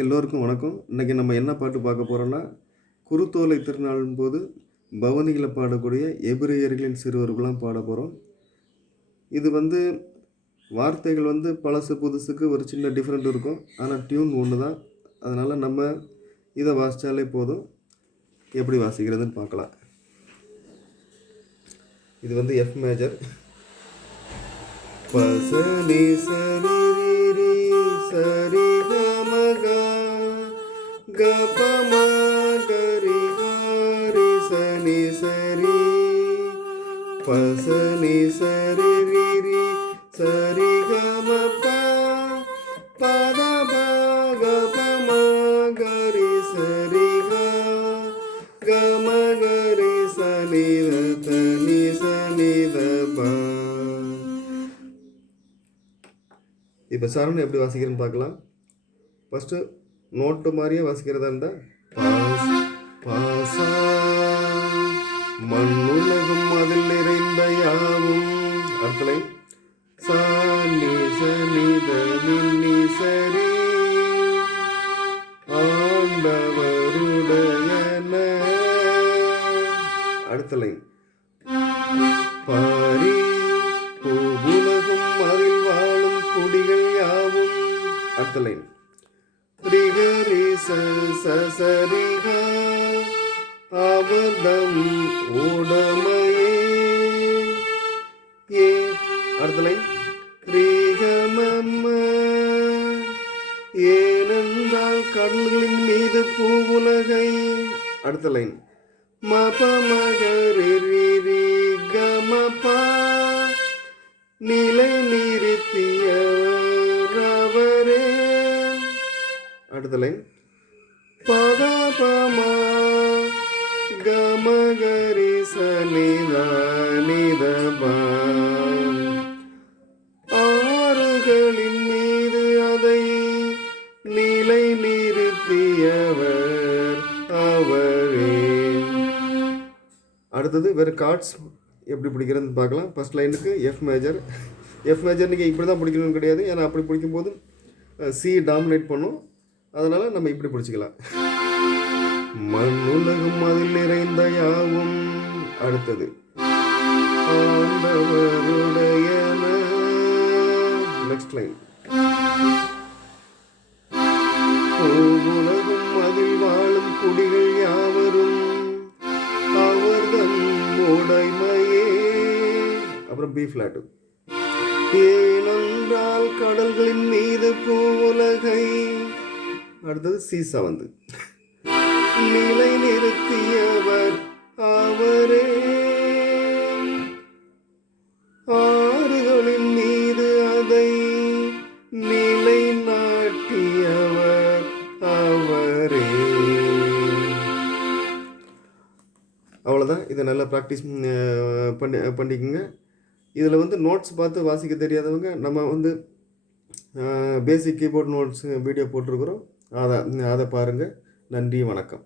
எல்லோருக்கும் வணக்கம். இன்றைக்கி நம்ம என்ன பாட்டு பார்க்க போகிறோன்னா, குருத்தோலை திருநாளின் போது பவனிகளை பாடக்கூடிய எபிரெயர்களின் சிறுவர்களாம் பாட போகிறோம். இது வார்த்தைகள் பழசு புதுசுக்கு ஒரு சின்ன டிஃப்ரெண்ட் இருக்கும். ஆனால் டியூன் ஒன்று தான். அதனால் நம்ம இதை வாசித்தாலே போதும். எப்படி வாசிக்கிறதுன்னு பார்க்கலாம். இது எஃப் மேஜர். பசனி சரி சரி கபம கரி ஹரி சனி சரி பசனி சரி ரிரி சரி கம பத கபம கரி சரி கம கரி சனி தனி சனி தப. இப்போ சரணம் எப்படி வாசிக்கிறேன்னு பார்க்கலாம். ஃபஸ்ட்டு நோட்டு மாதிரியே வாசிக்கிறதா இருந்தால் பாசா மண்ணுலகும் அதில் நிறைந்த யாவும் அர்த்தலை சாணி சனித நின்னி சரி ஆண்டவருடையன அடுத்தலை பாரி பூவுலகும் அதில் வாழும் குடிகள் யாவும் அடுத்தலை ரிகரி சசரிக அவதம் உடமையே ஏ அடுத்தலை ரீகமம்ம ஏனென்றால் கடல்களின் மீது பூவுலகை அடுத்தலை மபமகரி கமபா நிலை நிறுத்தியவரே அடுத்தலை பதபமா கமகரி சனிதபா ஆறுகளின் மீது அதை நிலை நிறுத்தியவர் அவரே. அடுத்தது வேறு கார்ட்ஸ் எப்படி பிடிக்கிறதுன்னு பார்க்கலாம். ஃபர்ஸ்ட் லைனுக்கு எஃப் மேஜர். எஃப் மேஜர் நீங்கள் இப்படி தான் பிடிக்கணும்னு கிடையாது. ஏன்னா அப்படி பிடிக்கும்போது சி டாமினேட் பண்ணும். அதனால் நம்ம இப்படி பிடிச்சிக்கலாம். மண்ணுலகும் அதில் நிறைந்த யாவும் அடுத்தது ஆண்டவருடையன நெக்ஸ்ட் லைன் பூவுலகும் அதில் வாழும் குடிகள் யாவரும் அவர்தம் உடைமையே அப்புறம் பி ஃபிளாட். ஏனென்றால் கடல்களின் மீது பூவுலகை அடுத்தது சீசா நிலை நிறுத்தியவர் அவரே ஆறுகளின் மீது அதை நிலை நாட்டியவர் அவரே. அவ்வளோதான். இதை நல்லா ப்ராக்டிஸ் பண்ணிக்கோங்க. இதில் நோட்ஸ் பார்த்து வாசிக்க தெரியாதவங்க நம்ம பேசிக் கீபோர்ட் நோட்ஸ் வீடியோ போட்டிருக்கிறோம். அதை பாருங்கள். நன்றி, வணக்கம்.